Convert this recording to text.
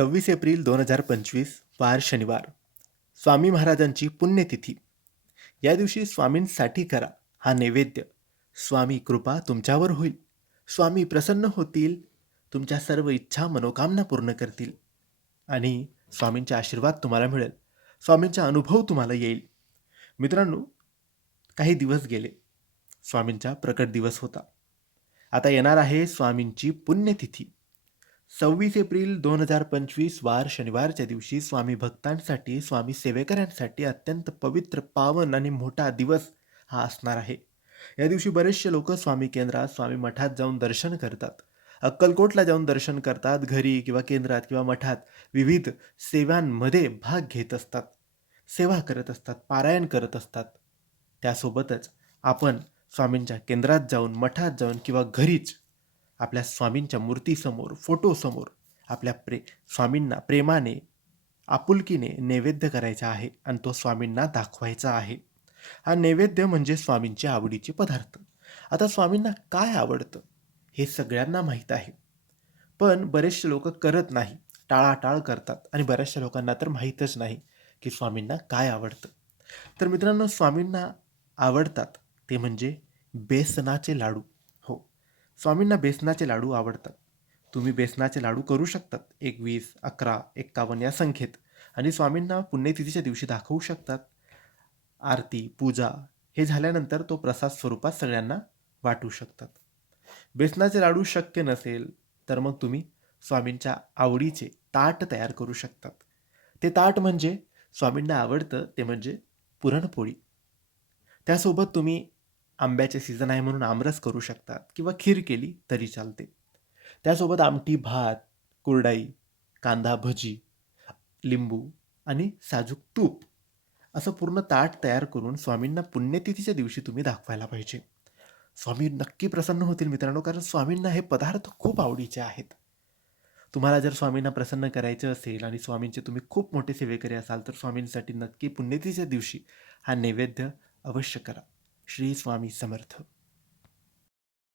सव्वीस एप्रिल दोन हजार पंचवीस वार शनिवार. स्वामी महाराजांची पुण्यतिथी. या दिवशी स्वामींसाठी करा हा नैवेद्य. स्वामी कृपा तुमच्यावर होईल. स्वामी प्रसन्न होतील. तुमच्या सर्व इच्छा मनोकामना पूर्ण करतील. आणि स्वामींचे आशीर्वाद तुम्हाला मिळेल. स्वामींचा अनुभव तुम्हाला येईल. मित्रांनो काही दिवस गेले. स्वामींचा प्रकट दिवस होता. आता येणार आहे स्वामींची पुण्यतिथी. सव्वीस एप्रिल दोन हजार पंचवीस वार शनिवारच्या दिवशी स्वामी भक्तांसाठी स्वामी सेवेकऱ्यांसाठी अत्यंत पवित्र पावन आणि मोठा दिवस हा असणार आहे. या दिवशी बरेचसे लोक स्वामी केंद्रात स्वामी मठात जाऊन दर्शन करतात. अक्कलकोटला जाऊन दर्शन करतात घरी किंवा केंद्रात किंवा मठात विविध सेवांमध्ये भाग घेत असतात. सेवा करत असतात पारायण करत असतात. त्यासोबतच आपण स्वामींच्या केंद्रात जाऊन मठात जाऊन किंवा घरीच आपल्या स्वामींच्या मूर्तीसमोर फोटोसमोर आपल्या प्रे स्वामींना प्रेमाने आपुलकीने नैवेद्य करायचा आहे आणि तो स्वामींना दाखवायचा आहे. हा नैवेद्य म्हणजे स्वामींचे आवडीचे पदार्थ. आता स्वामींना काय आवडतं हे सगळ्यांना माहीत आहे. पण बरेचसे लोक करत नाही. टाळाटाळ करतात आणि बऱ्याचशा लोकांना तर माहीतच नाही की स्वामींना काय आवडतं. तर मित्रांनो स्वामींना आवडतात ते म्हणजे बेसनाचे लाडू. स्वामींना बेसनाचे लाडू आवडतात. तुम्ही बेसनाचे लाडू करू शकतात. एकवीस अकरा एक्कावन्न या संख्येत. आणि स्वामींना पुण्यतिथीच्या दिवशी दाखवू शकतात. आरती पूजा हे झाल्यानंतर तो प्रसाद स्वरूपात सगळ्यांना वाटू शकतात. बेसनाचे लाडू शक्य नसेल तर मग तुम्ही स्वामींच्या आवडीचे ताट तयार करू शकतात. ते ताट म्हणजे स्वामींना आवडतं ते म्हणजे पुरणपोळी. त्यासोबत तुम्ही आंब्याचे सीझन आहे म्हणून आमरस करू शकतात किंवा खीर केली तरी चालते. त्यासोबत आमटी भात कुरडाई कांदा भजी लिंबू आणि साजूक तूप असं पूर्ण ताट तयार करून स्वामींना पुण्यतिथीच्या दिवशी तुम्ही दाखवायला पाहिजे. स्वामी नक्की प्रसन्न होतील मित्रांनो कारण स्वामींना हे पदार्थ खूप आवडीचे आहेत. तुम्हाला जर स्वामींना प्रसन्न करायचं असेल आणि स्वामींचे तुम्ही खूप मोठे सेवेकरी असाल तर स्वामींसाठी नक्की पुण्यतिथीच्या दिवशी हा नैवेद्य अवश्य करा. श्री स्वामी समर्थ.